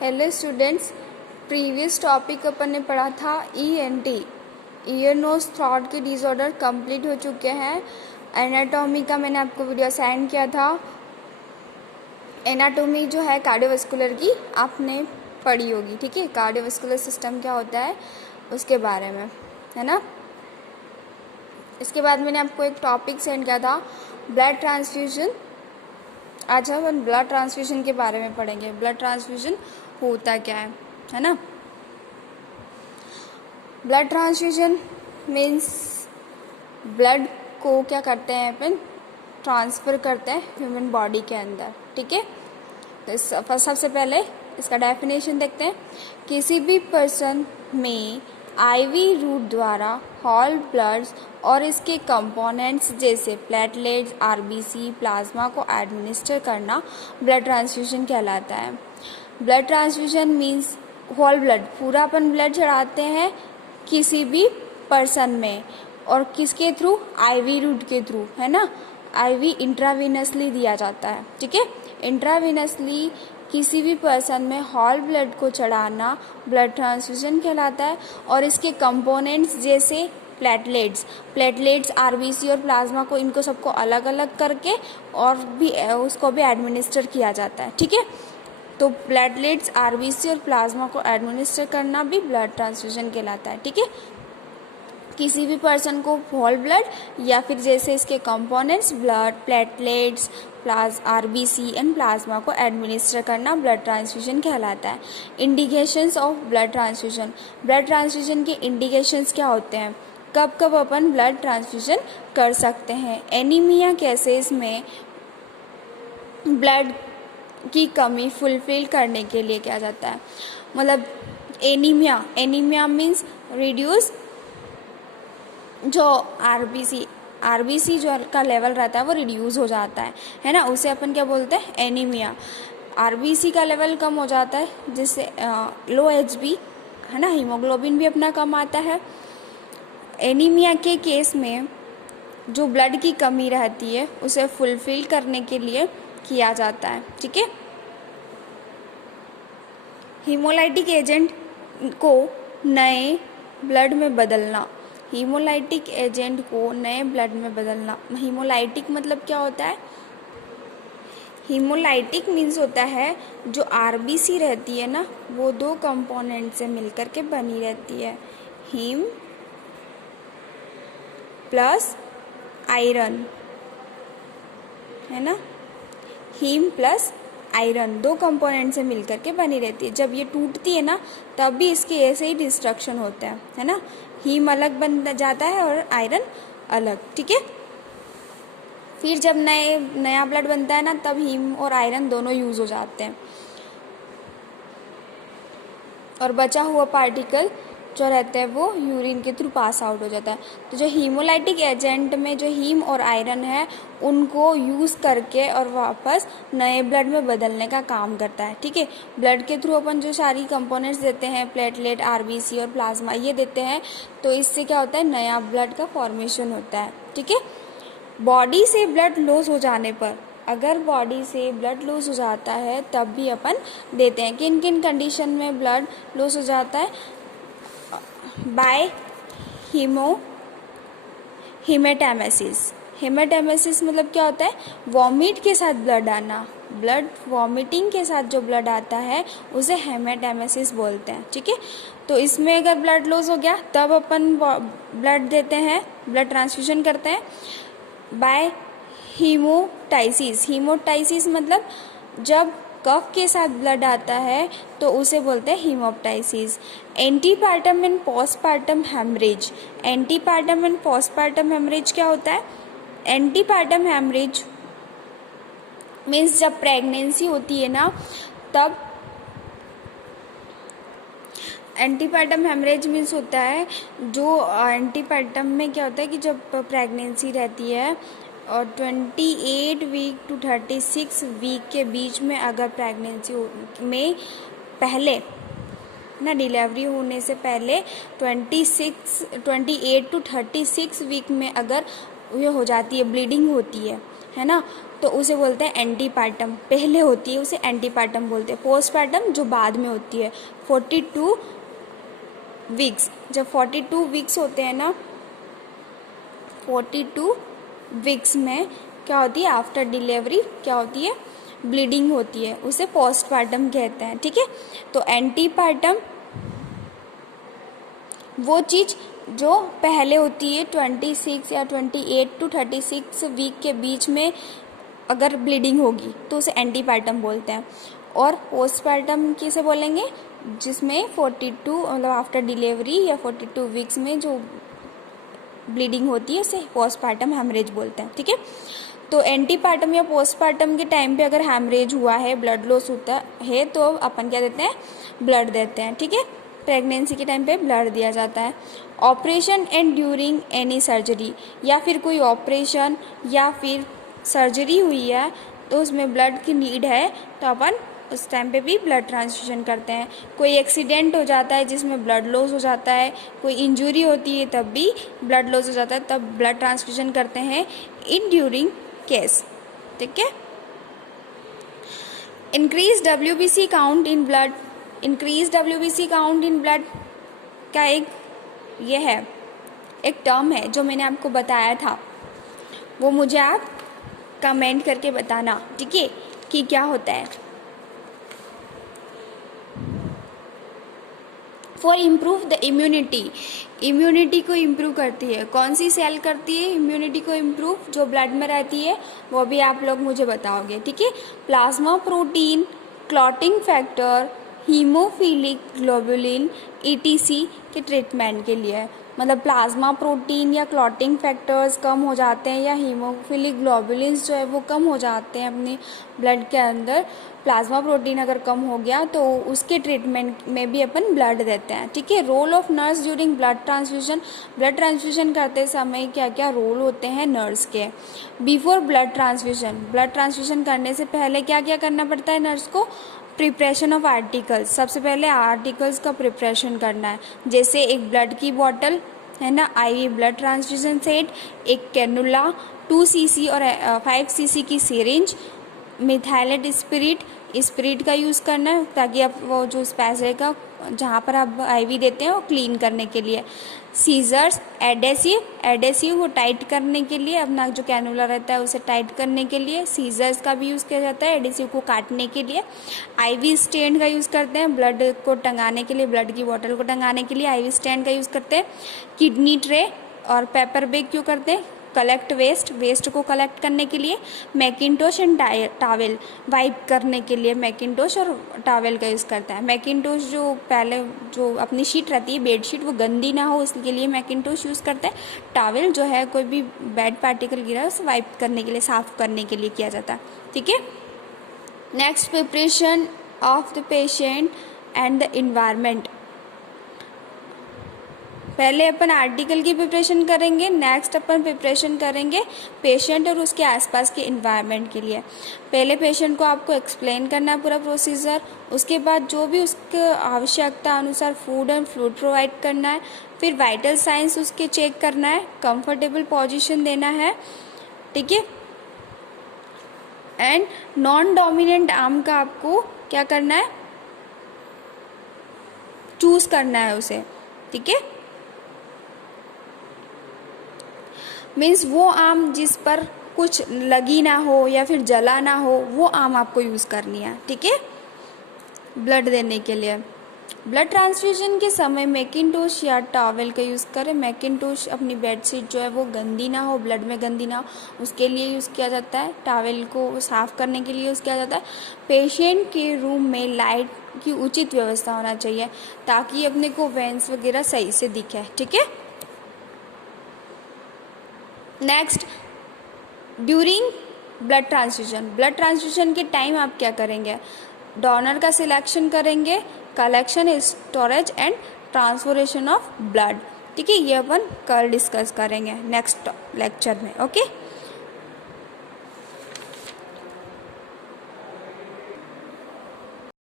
Hello students, previous topic अपन ने पढ़ा था ENT, ईयर नोज थ्रोट के डिसऑर्डर कंप्लीट हो चुके हैं। एनाटॉमी का मैंने आपको वीडियो सेंड किया था। एनाटॉमी जो है कार्डियोवास्कुलर की आपने पढ़ी होगी, ठीक है। कार्डियोवास्कुलर सिस्टम क्या होता है उसके बारे में, है ना। इसके बाद मैंने आपको एक टॉपिक सेंड किया था ब्लड ट्रांसफ्यूजन। आज हम ब्लड ट्रांसफ्यूजन के बारे में पढ़ेंगे। ब्लड ट्रांसफ्यूजन होता क्या है ना। ब्लड ट्रांसफ्यूजन मीन्स ब्लड को क्या करते हैं अपन, ट्रांसफ़र करते हैं ह्यूमन बॉडी के अंदर, ठीक है। तो सबसे पहले इसका डेफिनेशन देखते हैं। किसी भी पर्सन में आईवी रूट द्वारा होल ब्लड्स और इसके कंपोनेंट्स जैसे प्लेटलेट्स, आरबीसी, प्लाज्मा को एडमिनिस्टर करना ब्लड ट्रांसफ्यूजन कहलाता है। Blood transfusion means whole blood, पूरा अपन ब्लड चढ़ाते हैं किसी भी पर्सन में, और किसके थ्रू, आईवी रूट के थ्रू, है ना। आईवी इंट्रावीनसली दिया जाता है, ठीक है। इंट्रावीनसली किसी भी पर्सन में होल ब्लड को चढ़ाना ब्लड ट्रांसफ्यूजन कहलाता है। और इसके कंपोनेंट्स जैसे प्लेटलेट्स, आरबीसी और प्लाज्मा को, इनको सबको अलग अलग करके और भी उसको भी एडमिनिस्टर किया जाता है, ठीक है। तो प्लेटलेट्स, आरबीसी और प्लाज्मा को एडमिनिस्टर करना भी ब्लड ट्रांसफ्यूजन कहलाता है, ठीक है। किसी भी पर्सन को होल ब्लड या फिर जैसे इसके components blood, platelets, RBC and plasma को एडमिनिस्टर करना ब्लड ट्रांसफ्यूजन कहलाता है। Indications of blood transfusion, blood transfusion के इंडिकेशंस क्या होते हैं, कब कब अपन ब्लड ट्रांसफ्यूजन कर सकते हैं। एनीमिया केसेस में ब्लड की कमी फुलफिल करने के लिए क्या जाता है, मतलब एनीमिया मीन्स रिड्यूस, जो आरबीसी जो का लेवल रहता है वो रिड्यूस हो जाता है ना, उसे अपन क्या बोलते हैं, एनीमिया। आरबीसी का लेवल कम हो जाता है जिससे लो एचबी, है ना, हीमोग्लोबिन भी अपना कम आता है। एनीमिया के केस में जो ब्लड की कमी रहती है उसे फुलफिल करने के लिए किया जाता है, ठीक है। हीमोलाइटिक एजेंट को नए ब्लड में बदलना, हीमोलाइटिक एजेंट को नए ब्लड में बदलना। हीमोलाइटिक मतलब क्या होता है, हीमोलाइटिक मीन्स होता है जो आरबीसी रहती है ना, वो दो कंपोनेंट से मिलकर के बनी रहती है, हीम प्लस आयरन, है ना। हीम प्लस आयरन दो कंपोनेंट से मिलकर के बनी रहती है। जब ये टूटती है ना तब भी इसके ऐसे ही डिस्ट्रक्शन होता है ना। हीम अलग बन जाता है और आयरन अलग, ठीक है। फिर जब नया ब्लड बनता है ना तब हीम और आयरन दोनों यूज हो जाते हैं, और बचा हुआ पार्टिकल जो रहता है वो यूरिन के थ्रू पास आउट हो जाता है। तो जो हीमोलाइटिक एजेंट में जो हीम और आयरन है उनको यूज़ करके और वापस नए ब्लड में बदलने का काम करता है, ठीक है। ब्लड के थ्रू अपन जो सारी कंपोनेंट्स देते हैं, प्लेटलेट, आरबीसी और प्लाज्मा, ये देते हैं, तो इससे क्या होता है, नया ब्लड का फॉर्मेशन होता है, ठीक है। बॉडी से ब्लड लॉस हो जाने पर, अगर बॉडी से ब्लड लॉस हो जाता है तब भी अपन देते हैं। किन किन कंडीशन में ब्लड लॉस हो जाता है, बाय हेमेटेमेसिस मतलब क्या होता है, वॉमिट के साथ ब्लड आना, ब्लड वॉमिटिंग के साथ जो ब्लड आता है उसे हेमेटेमेसिस बोलते हैं, ठीक है। तो इसमें अगर ब्लड लॉस हो गया तब अपन ब्लड देते हैं, ब्लड ट्रांसफ्यूजन करते हैं। बाय हीमोटाइसिस मतलब जब कफ के साथ ब्लड आता है तो उसे बोलते हैं haemoptysis. Antepartum and postpartum haemorrhage, antepartum and postpartum haemorrhage क्या होता है, एंटीपार्टम हेमरेज मीन्स जब प्रेगनेंसी होती है ना तब, एंटीपार्टम हेमरेज मीन्स होता है जो एंटीपार्टम में क्या होता है कि जब प्रेगनेंसी रहती है और 28 वीक टू 36 वीक के बीच में, अगर प्रेगनेंसी में पहले ना, डिलीवरी होने से पहले 28 टू 36 वीक में अगर ये हो जाती है, ब्लीडिंग होती है ना, तो उसे बोलते हैं एंटीपार्टम, पहले होती है उसे एंटीपार्टम बोलते हैं। पोस्टपार्टम जो बाद में होती है 42 वीक्स, जब 42 वीक्स होते हैं ना, 42 वीक्स में क्या होती है, आफ्टर डिलीवरी क्या होती है, ब्लीडिंग होती है, उसे पोस्टपार्टम कहते हैं। ठीक है, तो एंटीपार्टम वो चीज़ जो पहले होती है 26 या 28 टू 36 वीक के बीच में अगर ब्लीडिंग होगी तो उसे एंटीपार्टम बोलते हैं। और पोस्टपार्टम किसे बोलेंगे, जिसमें 42 मतलब आफ्टर डिलीवरी या 42 वीक्स में जो ब्लीडिंग होती है उसे पोस्टपार्टम हेमरेज बोलते हैं। ठीक है, तो एंटीपार्टम या पोस्टपार्टम के टाइम पे अगर हेमरेज हुआ है, ब्लड लॉस होता है, तो अपन क्या देते हैं, ब्लड देते हैं। ठीक है, प्रेगनेंसी के टाइम पे ब्लड दिया जाता है। Operation and during any surgery, या फिर कोई ऑपरेशन या फिर सर्जरी हुई है तो उसमें ब्लड की नीड है तो अपन उस टाइम पे भी ब्लड ट्रांसफ्यूजन करते हैं। कोई एक्सीडेंट हो जाता है जिसमें ब्लड लॉस हो जाता है, कोई इंजरी होती है तब भी ब्लड लॉस हो जाता है, तब ब्लड ट्रांसफ्यूजन करते हैं इन ड्यूरिंग केस। ठीक है, increase WBC count in blood, increase WBC count in blood का एक ये है, एक टर्म है जो मैंने आपको बताया था, वो मुझे आप कमेंट करके बताना। ठीक है, कि क्या होता है। For improve the immunity, immunity को इम्प्रूव करती है, कौन सी सेल करती है इम्यूनिटी को इम्प्रूव, जो ब्लड में रहती है, वो भी आप लोग मुझे बताओगे। ठीक है, plasma protein, clotting factor, hemophilic globulin ETC के ट्रीटमेंट के लिए, मतलब प्लाज्मा प्रोटीन या क्लॉटिंग फैक्टर्स कम हो जाते हैं या हीमोफिलिक ग्लोबुलिन्स जो है वो कम हो जाते हैं अपने ब्लड के अंदर, प्लाज्मा प्रोटीन अगर कम हो गया तो उसके ट्रीटमेंट में भी अपन ब्लड देते हैं। ठीक है, role of nurse during blood transfusion, blood transfusion करते समय क्या क्या रोल होते हैं नर्स के। Before blood transfusion, blood transfusion करने से पहले क्या क्या करना पड़ता है नर्स को, प्रिपरेशन ऑफ आर्टिकल्स, सबसे पहले आर्टिकल्स का प्रिपरेशन करना है, जैसे एक ब्लड की बॉटल है ना, IV ब्लड ट्रांसफ्यूजन सेट, एक कैनुला, 2 cc और 5 cc की सिरिंज, मिथाइलेट स्पिरिट का यूज़ करना है ताकि आप वो जो स्पेस रहेगा जहाँ पर आप IV देते हैं वो क्लीन करने के लिए। सीजर्स, एडेसिव वो टाइट करने के लिए, अपना जो कैनुला रहता है उसे टाइट करने के लिए सीजर्स का भी यूज़ किया जाता है, एडेसिव को काटने के लिए। IV स्टैंड का यूज़ करते हैं ब्लड को टंगाने के लिए, ब्लड की बॉटल को टंगाने के लिए IV स्टैंड का यूज़ करते हैं। किडनी ट्रे और पेपर बैग क्यों करते हैं, कलेक्ट वेस्ट को कलेक्ट करने के लिए। मैकिनटोश एंड टावेल वाइप करने के लिए मैकिनटोश और टावेल का यूज़ करता है। मैकिनटोश जो पहले जो अपनी शीट रहती है बेड शीट वो गंदी ना हो उसके लिए मैकिनटोश यूज़ करते हैं। टावेल जो है कोई भी बैड पार्टिकल गिरा है उसे वाइप करने के लिए, साफ़ करने के लिए किया जाता है। ठीक है, next preparation of the patient and the environment. पहले अपन आर्टिकल की प्रिपरेशन करेंगे, नेक्स्ट अपन प्रिपरेशन करेंगे पेशेंट और उसके आसपास के इन्वायरमेंट के लिए। पहले पेशेंट को आपको एक्सप्लेन करना है पूरा प्रोसीजर, उसके बाद जो भी उसके आवश्यकता अनुसार फूड एंड फ्लूइड प्रोवाइड करना है, फिर वाइटल साइंस उसके चेक करना है, कंफर्टेबल पोजीशन देना है। ठीक है, एंड नॉन डोमिनेंट आर्म का आपको क्या करना है, चूज करना है उसे। ठीक है, मीन्स वो आम जिस पर कुछ लगी ना हो या फिर जला ना हो वो आम आपको यूज़ करनी है। ठीक है, ब्लड देने के लिए। ब्लड ट्रांसफ्यूजन के समय मैकिनटोश या टॉवेल का यूज़ करें। मैकिनटोश अपनी बेडशीट जो है वो गंदी ना हो, ब्लड में गंदी ना हो, उसके लिए यूज़ किया जाता है। टॉवेल को साफ़ करने के लिए यूज़ किया जाता है। पेशेंट के रूम में लाइट की उचित व्यवस्था होना चाहिए ताकि अपने को वेंस वगैरह सही से दिखे। ठीक है, नेक्स्ट ड्यूरिंग ब्लड ट्रांसफ्यूजन के टाइम आप क्या करेंगे, डोनर का सिलेक्शन करेंगे, collection, storage and transfusion of blood. ठीक है, ये अपन कल डिस्कस करेंगे नेक्स्ट लेक्चर में। ओके।